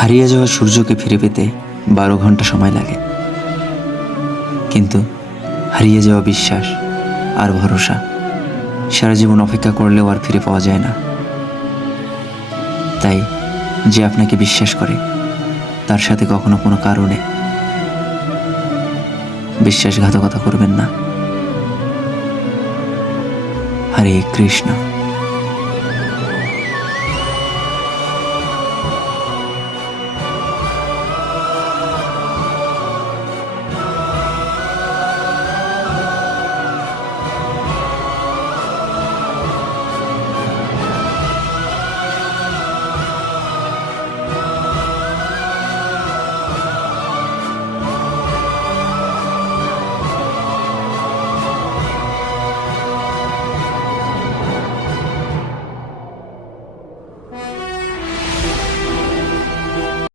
হারিয়ে যাওয়া সূর্যকে ফিরে পেতে 12 ঘন্টা সময় লাগে, কিন্তু হারিয়ে যাওয়া বিশ্বাস আর ভরসা সারা জীবন অপেক্ষা করলেও আর ফিরে পাওয়া যায় না। তাই যে আপনাকে বিশ্বাস করে তার সাথে কখনো কোনো কারণে বিশ্বাসঘাতকতা করবেন না। হরে কৃষ্ণ।